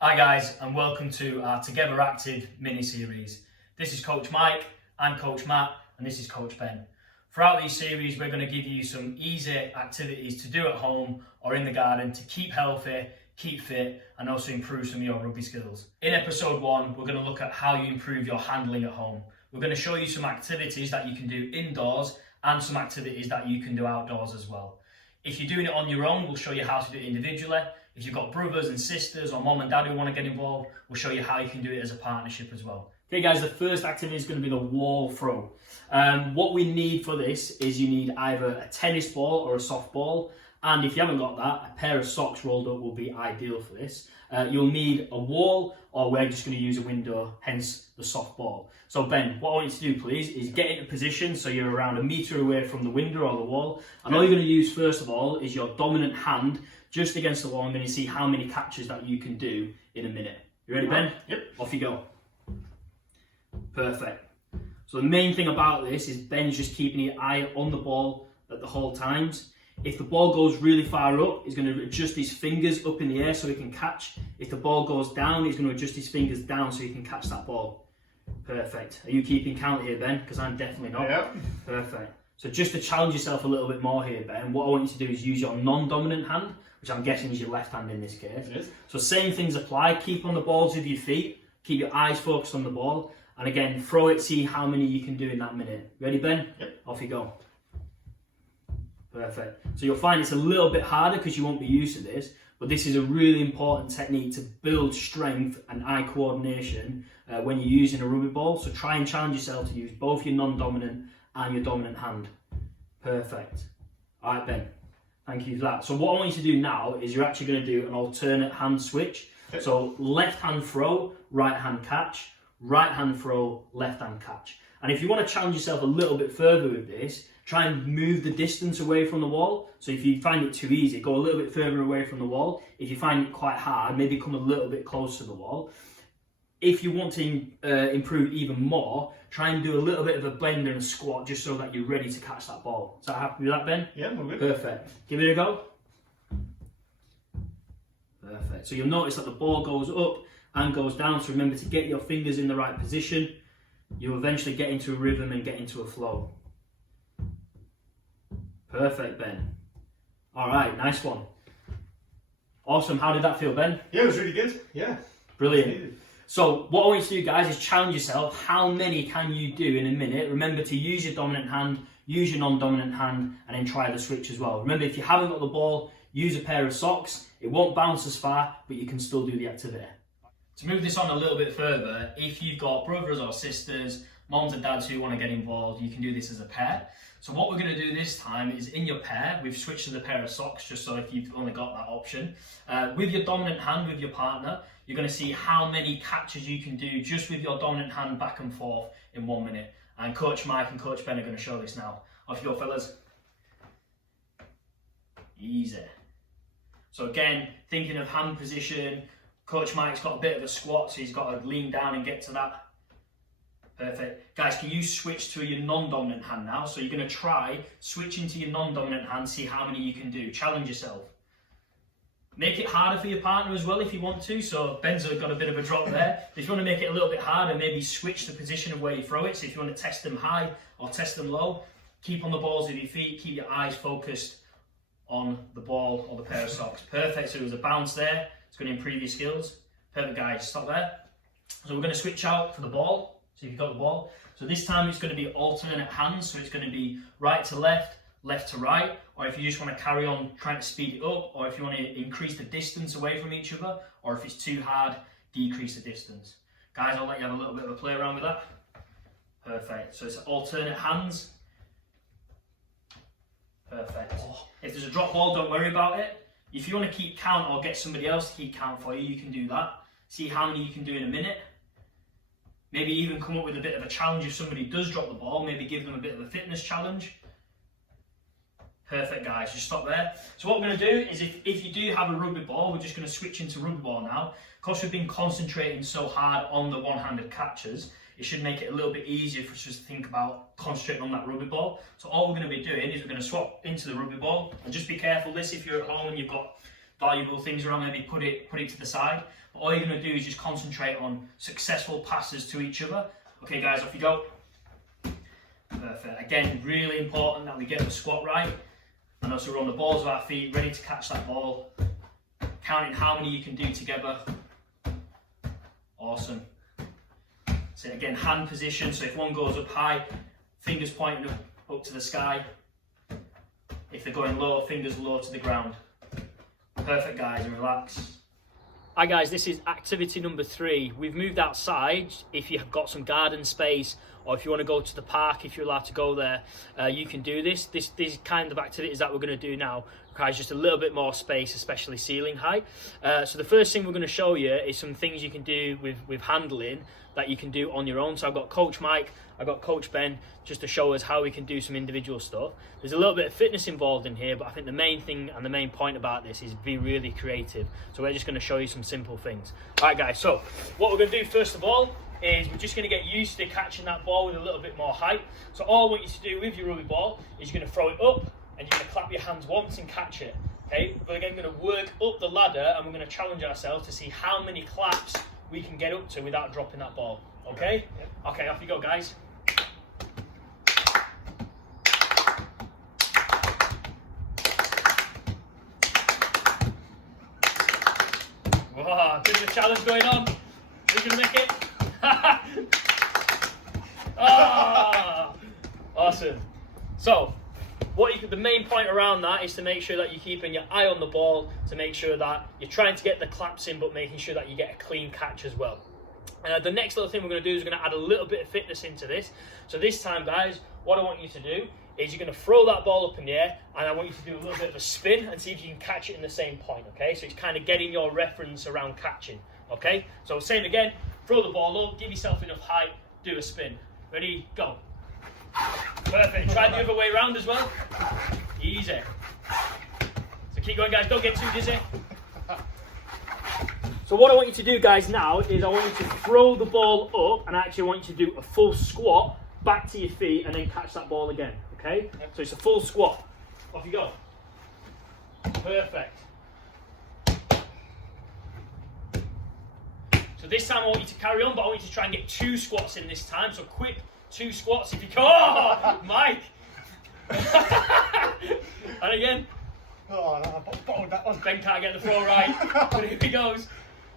Hi guys, and welcome to our Together Active mini-series. This is Coach Mike, I'm Coach Matt, and this is Coach Ben. Throughout these series, we're going to give you some easy activities to do at home or in the garden to keep healthy, keep fit, and also improve some of your rugby skills. In episode 1, we're going to look at how you improve your handling at home. We're going to show you some activities that you can do indoors and some activities that you can do outdoors as well. If you're doing it on your own, we'll show you how to do it individually. If you've got brothers and sisters or mom and dad who want to get involved, we'll show you how you can do it as a partnership as well. Okay guys, the first activity is going to be the wall throw. What we need for this is you need either a tennis ball or a softball, and if you haven't got that, a pair of socks rolled up will be ideal for this. You'll need a wall, or we're just going to use a window, hence the softball. So Ben, what I want you to do please is get into position so you're around a metre away from the window or the wall, and all you're going to use first of all is your dominant hand just against the wall. I'm going to see how many catches that you can do in a minute. You ready, Ben? Yep. Off you go. Perfect. So the main thing about this is Ben's just keeping his eye on the ball at the whole times. If the ball goes really far up, he's going to adjust his fingers up in the air so he can catch. If the ball goes down, he's going to adjust his fingers down so he can catch that ball. Perfect. Are you keeping count here, Ben? Because I'm definitely not. Yeah. Perfect. So just to challenge yourself a little bit more here, Ben, what I want you to do is use your non-dominant hand, which I'm guessing is your left hand in this case. It is. So same things apply. Keep on the balls with your feet. Keep your eyes focused on the ball. And again, throw it, see how many you can do in that minute. Ready, Ben? Yep. Off you go. Perfect. So you'll find it's a little bit harder because you won't be used to this, but this is a really important technique to build strength and eye coordination when you're using a rugby ball. So try and challenge yourself to use both your non-dominant and your dominant hand. Perfect. All right, Ben. Thank you for that. So what I want you to do now is you're actually going to do an alternate hand switch. Okay. So left hand throw, right hand catch, right hand throw, left hand catch. And if you want to challenge yourself a little bit further with this, try and move the distance away from the wall. So if you find it too easy, go a little bit further away from the wall. If you find it quite hard, maybe come a little bit closer to the wall. If you want to improve even more, try and do a little bit of a bend and a squat just so that you're ready to catch that ball. Is that happy with that, Ben? Yeah, we're good. Perfect. Give it a go. Perfect. So you'll notice that the ball goes up and goes down. So remember to get your fingers in the right position. You'll eventually get into a rhythm and get into a flow. Perfect, Ben. All right, nice one. Awesome. How did that feel, Ben? Yeah, it was really good. Yeah. Brilliant. So what I want you to do, guys, is challenge yourself. How many can you do in a minute? Remember to use your dominant hand, use your non-dominant hand, and then try the switch as well. Remember, if you haven't got the ball, use a pair of socks. It won't bounce as far, but you can still do the activity. To move this on a little bit further, if you've got brothers or sisters, moms and dads who want to get involved, you can do this as a pair. So what we're going to do this time is in your pair, we've switched to the pair of socks just so if you've only got that option. With your dominant hand, with your partner, you're going to see how many catches you can do just with your dominant hand back and forth in 1 minute. And Coach Mike and Coach Ben are going to show this now. Off you go, fellas. Easy. So again, thinking of hand position, Coach Mike's got a bit of a squat, so he's got to lean down and get to that. Perfect. Guys, can you switch to your non-dominant hand now? So you're going to try switching to your non-dominant hand, see how many you can do. Challenge yourself. Make it harder for your partner as well if you want to. So Ben's got a bit of a drop there. If you want to make it a little bit harder, maybe switch the position of where you throw it. So if you want to test them high or test them low, keep on the balls with your feet, keep your eyes focused on the ball or the pair of socks. Perfect. So there was a bounce there. It's going to improve your skills. Perfect, guys. Stop there. So we're going to switch out for the ball. So if you've got the ball. So this time it's going to be alternate hands. So it's going to be right to left, left to right. Or if you just want to carry on trying to speed it up. Or if you want to increase the distance away from each other. Or if it's too hard, decrease the distance. Guys, I'll let you have a little bit of a play around with that. Perfect. So it's alternate hands. Perfect. If there's a drop ball, don't worry about it. If you want to keep count or get somebody else to keep count for you, you can do that. See how many you can do in a minute. Maybe even come up with a bit of a challenge if somebody does drop the ball. Maybe give them a bit of a fitness challenge. Perfect, guys. Just stop there. So what we're going to do is if you do have a rugby ball, we're just going to switch into rugby ball now. Because we've been concentrating so hard on the one-handed catches, it should make it a little bit easier for us to think about concentrating on that rugby ball. So all we're going to be doing is we're going to swap into the rugby ball. And just be careful this, if you're at home and you've got valuable things around, maybe put it to the side. But all you're going to do is just concentrate on successful passes to each other. Okay guys, off you go. Perfect. Again, really important that we get the squat right. And also we're on the balls of our feet, ready to catch that ball. Counting how many you can do together. Awesome. So again, hand position. So if one goes up high, fingers pointing up to the sky. If they're going low, fingers low to the ground. Perfect guys, and relax. Hi guys, this is activity number 3. We've moved outside. If you've got some garden space, or if you want to go to the park, if you're allowed to go there, you can do this. These kind of activities that we're going to do now requires just a little bit more space, especially ceiling height. So the first thing we're going to show you is some things you can do with handling that you can do on your own. So I've got Coach Mike, I've got Coach Ben, just to show us how we can do some individual stuff. There's a little bit of fitness involved in here, but I think the main thing and the main point about this is be really creative. So we're just going to show you some simple things. All right guys, so what we're going to do first of all is we're just going to get used to catching that ball with a little bit more height. So all I want you to do with your rugby ball is you're going to throw it up and you're going to clap your hands once and catch it. Okay, we're again going to work up the ladder and we're going to challenge ourselves to see how many claps we can get up to without dropping that ball. Okay? Yeah. Okay, off you go guys. Whoa, bit of a challenge going on. Who's going to make it? Oh, awesome. So, the main point around that is to make sure that you're keeping your eye on the ball, to make sure that you're trying to get the claps in, but making sure that you get a clean catch as well. The next little thing we're going to do is we're going to add a little bit of fitness into this. So this time, guys, what I want you to do is you're going to throw that ball up in the air, and I want you to do a little bit of a spin and see if you can catch it in the same point, okay? So it's kind of getting your reference around catching, okay? So same again, throw the ball up, give yourself enough height, do a spin. Ready, go. Perfect. Try the other way around as well. Easy. So keep going, guys. Don't get too dizzy. So what I want you to do, guys, now is I want you to throw the ball up, and I actually want you to do a full squat back to your feet and then catch that ball again, okay? Yep. So it's a full squat. Off you go. Perfect. So this time I want you to carry on, but I want you to try and get 2 squats in this time. So quick 2 squats if you can. Oh, Mike! And again. Oh, that one. Ben can't get the throw right, but here he goes.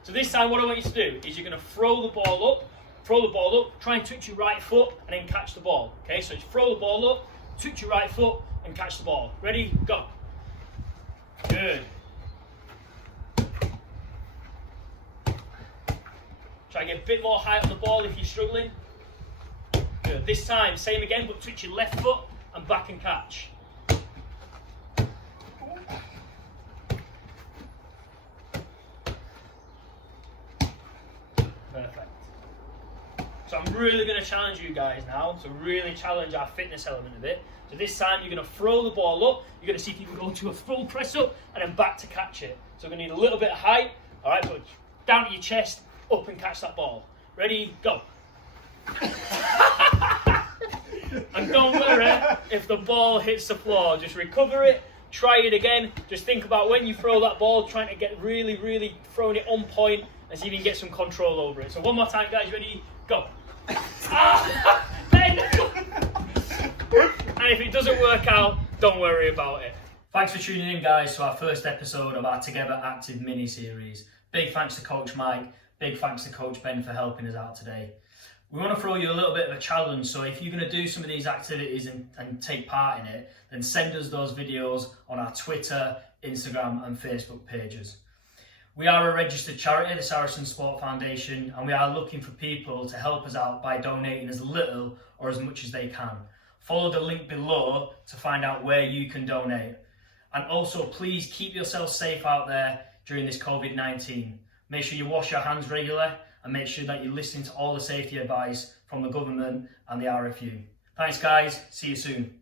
So this time what I want you to do is you're going to throw the ball up, try and touch your right foot and then catch the ball. Okay, so you throw the ball up, touch your right foot and catch the ball. Ready, go. Good. Try and get a bit more height on the ball if you're struggling. Good. This time, same again, but touch your left foot and back and catch. Perfect. So I'm really going to challenge you guys now, to really challenge our fitness element of it. So this time you're going to throw the ball up, you're going to see if you can go to a full press up and then back to catch it. So we're going to need a little bit of height. Alright, so down to your chest, up and catch that ball. Ready, go. And don't worry if the ball hits the floor, just recover it, try it again. Just think about when you throw that ball, trying to get really throwing it on point and see if you can get some control over it. So one more time, guys, ready, go. And if it doesn't work out, don't worry about it. Thanks for tuning in, guys, to our first episode of our Together Active mini-series. Big thanks to Coach Mike, big thanks to Coach Ben for helping us out today. We want to throw you a little bit of a challenge, so if you're going to do some of these activities and take part in it, then send us those videos on our Twitter, Instagram and Facebook pages. We are a registered charity, the Saracens Sport Foundation, and we are looking for people to help us out by donating as little or as much as they can. Follow the link below to find out where you can donate. And also, please keep yourself safe out there during this COVID-19. Make sure you wash your hands regularly and make sure that you're listening to all the safety advice from the government and the RFU. Thanks, guys. See you soon.